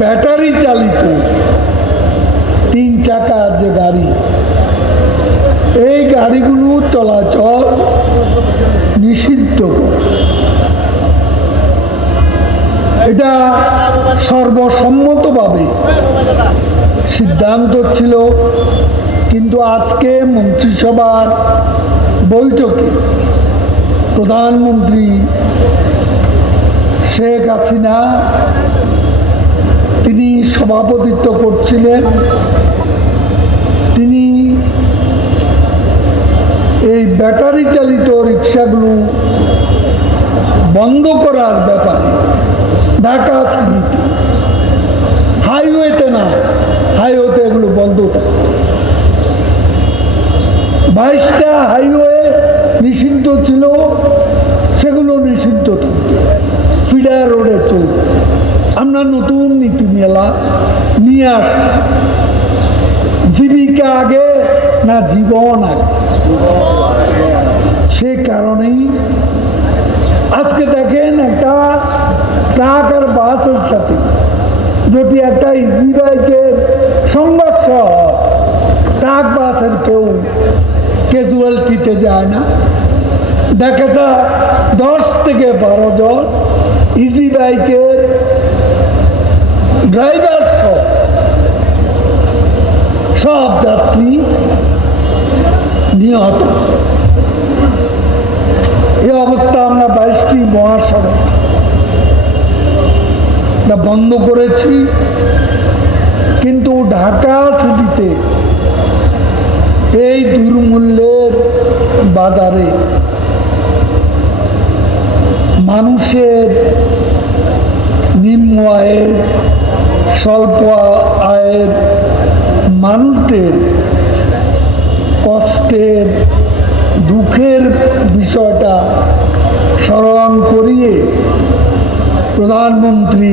Battery চালিত। তিন চাকার যে গাড়ি। এই গাড়িগুলো চলাচল নিষিদ্ধ। এটা সর্বসম্মতভাবে সিদ্ধান্ত ছিল, কিন্তু আজকে মন্ত্রিসভার বৈঠকে প্রধানমন্ত্রী শেখ হাসিনা সভাপতিত্ব করছিলেন। তিনি এই ব্যাটারি চালিত রিক্সাগুলো বন্ধ করার ব্যাপারে ঢাকা সিটিতে, হাইওয়েতে না, হাইওয়েতে এগুলো বন্ধ থাকে। বাইশটা হাইওয়ে নিষিদ্ধ ছিল। নিয়ে জীবিকা আগে না জীবন আগে? সে কারণেই আজকে দেখেন একটা ট্রাক আর বাসের সাথে যদি একটা ইজি বাইকের সংঘর্ষ ট্রাক বাসের কেউ ক্যাজুয়ালিটিতে যায় না। দেখা যায় দশ থেকে বারো জন ইজি বাইকের ড্রাইভার সব যাত্রী নিহত। এই অবস্থা আমরা বাইশটি মহাসড়ক বন্ধ করেছি। কিন্তু ঢাকা সিটিতে এই দুর্মূল্যের বাজারে মানুষের নিম্ন আয়ের, স্বল্প আয়ের মানুষদের কষ্টের দুঃখের বিষয়টা স্মরণ করিয়ে প্রধানমন্ত্রী